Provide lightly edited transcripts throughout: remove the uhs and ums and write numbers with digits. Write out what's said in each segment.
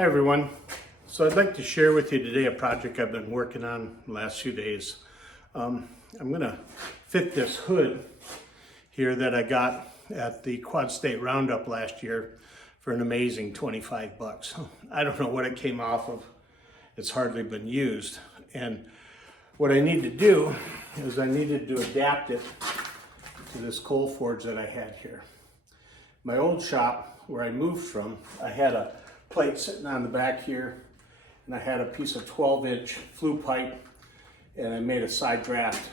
Hi everyone. So I'd like to share with you today a project I've been working on the last few days. I'm going to fit this hood here that I got at the Quad State Roundup last year for an amazing 25 bucks. I don't know what it came off of. It's hardly been used. And what I need to do is I needed to adapt it to this coal forge that I had here. My old shop where I moved from, I had a plate sitting on the back here, and I had a piece of 12-inch flue pipe, and I made a side draft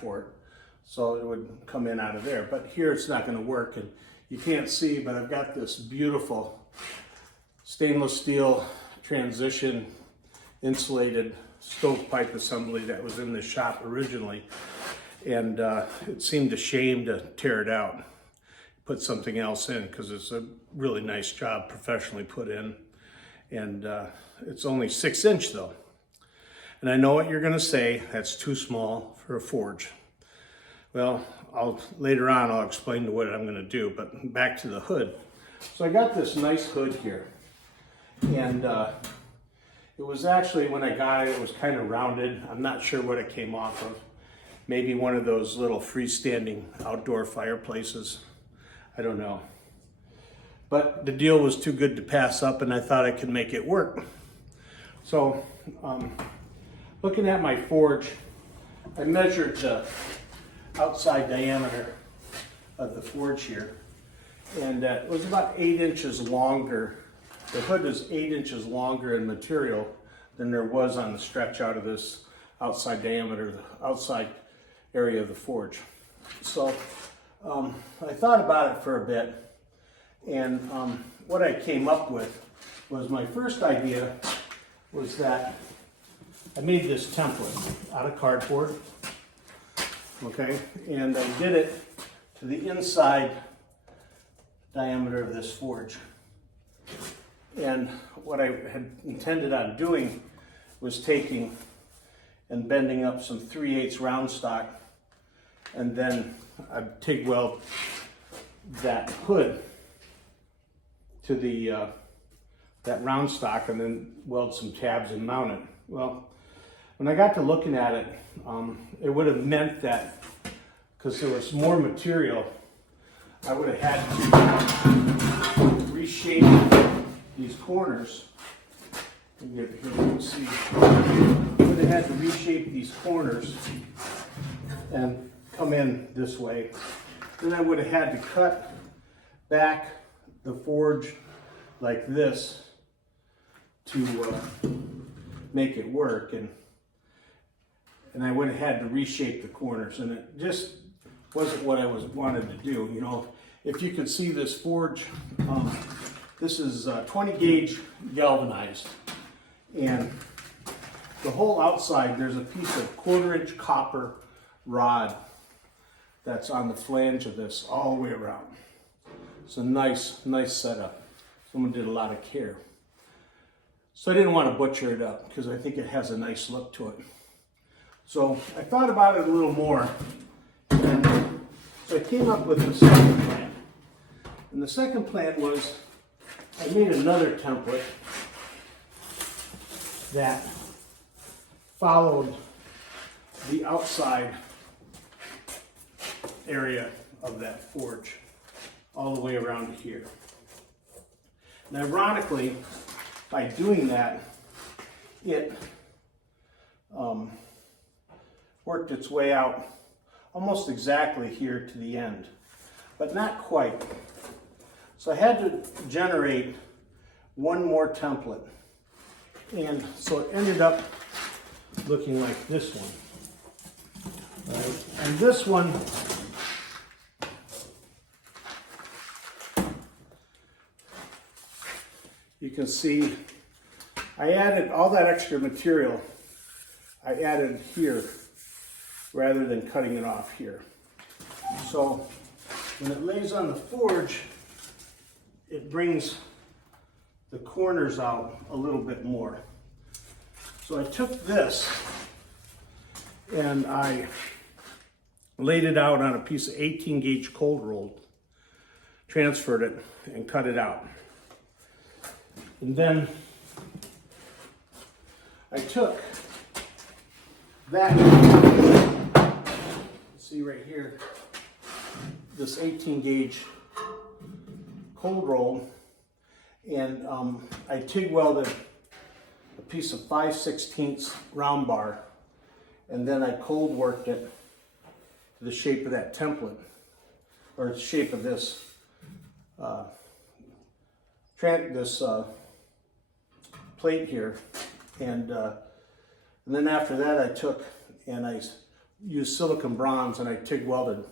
for it, so it would come in out of there. But here it's not going to work, and you can't see, but I've got this beautiful stainless steel transition insulated stovepipe assembly that was in the shop originally, and it seemed a shame to tear it out, put something else in, because it's a really nice job, professionally put in. And it's only 6-inch though. And I know what you're gonna say, that's too small for a forge. Well, later on I'll explain to what I'm gonna do, but back to the hood. So I got this nice hood here, and it was actually, when I got it, it was kind of rounded. I'm not sure what it came off of. Maybe one of those little freestanding outdoor fireplaces. I don't know. But the deal was too good to pass up, and I thought I could make it work. So, looking at my forge, I measured the outside diameter of the forge here, and it was about 8 inches longer. The hood is 8 inches longer in material than there was on the stretch out of this outside diameter, the outside area of the forge. So I thought about it for a bit, and what I came up with was, my first idea was that I made this template out of cardboard, okay, and I did it to the inside diameter of this forge. And what I had intended on doing was taking and bending up some 3/8 round stock, and then I'd TIG weld that hood to the that round stock, and then weld some tabs and mount it. Well, when I got to looking at it, it would have meant that, because there was more material, I would have had to reshape these corners. Here you can see, I would have had to reshape these corners and come in this way. Then I would have had to cut back the forge like this to make it work, and I would have had to reshape the corners, and it just wasn't what I wanted to do. You know, if you can see this forge, this is 20 gauge galvanized, and the whole outside, there's a piece of 1/4-inch copper rod that's on the flange of this all the way around. It's a nice setup. Someone did a lot of care. So I didn't want to butcher it up, because I think it has a nice look to it. So I thought about it a little more, and so I came up with the second plan. And the second plan was, I made another template that followed the outside area of that forge all the way around here. And ironically, by doing that, it worked its way out almost exactly here to the end, but not quite. So I had to generate one more template, and so it ended up looking like this one. Right? And this one, you can see I added all that extra material, I added here rather than cutting it off here. So when it lays on the forge, it brings the corners out a little bit more. So I took this and I laid it out on a piece of 18 gauge cold rolled transferred it and cut it out. And then I took that, see right here, this 18 gauge cold roll, and I TIG welded a piece of 5/16 round bar, and then I cold worked it to the shape of that template, or the shape of this plate here, and then after that I took and I used silicon bronze, and I TIG welded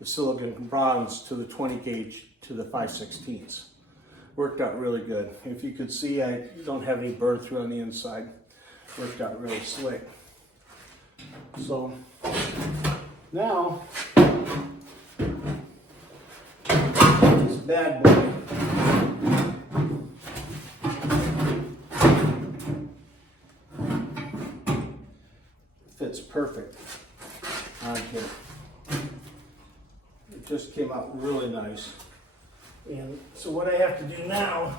the silicon bronze to the 20 gauge to the 5/16. Worked out really good. If you could see, I don't have any burn through on the inside. Worked out really slick. So now this bad boy fits perfect on here. It just came out really nice. And so what I have to do now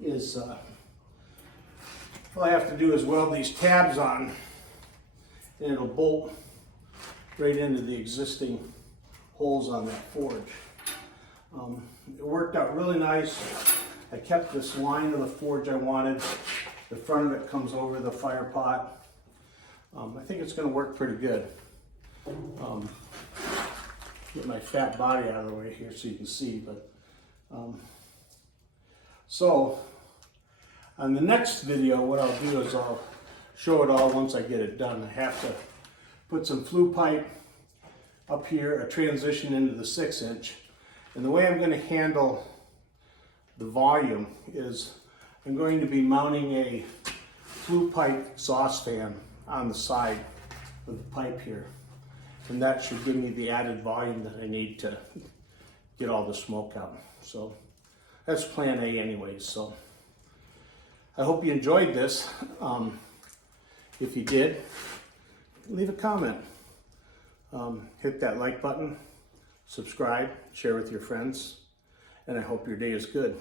is all I have to do is weld these tabs on, and it'll bolt right into the existing holes on that forge. It worked out really nice. I kept this line of the forge I wanted. The front of it comes over the fire pot. I think it's going to work pretty good. Get my fat body out of the way here so you can see. But so on the next video, what I'll do is I'll show it all once I get it done. I have to put some flue pipe up here, a transition into the 6-inch. And the way I'm going to handle the volume is I'm going to be mounting a flue pipe exhaust fan on the side of the pipe here, and that should give me the added volume that I need to get all the smoke out. So that's plan A anyways. So I hope you enjoyed this. If you did, leave a comment, hit that like button, subscribe, share with your friends, and I hope your day is good.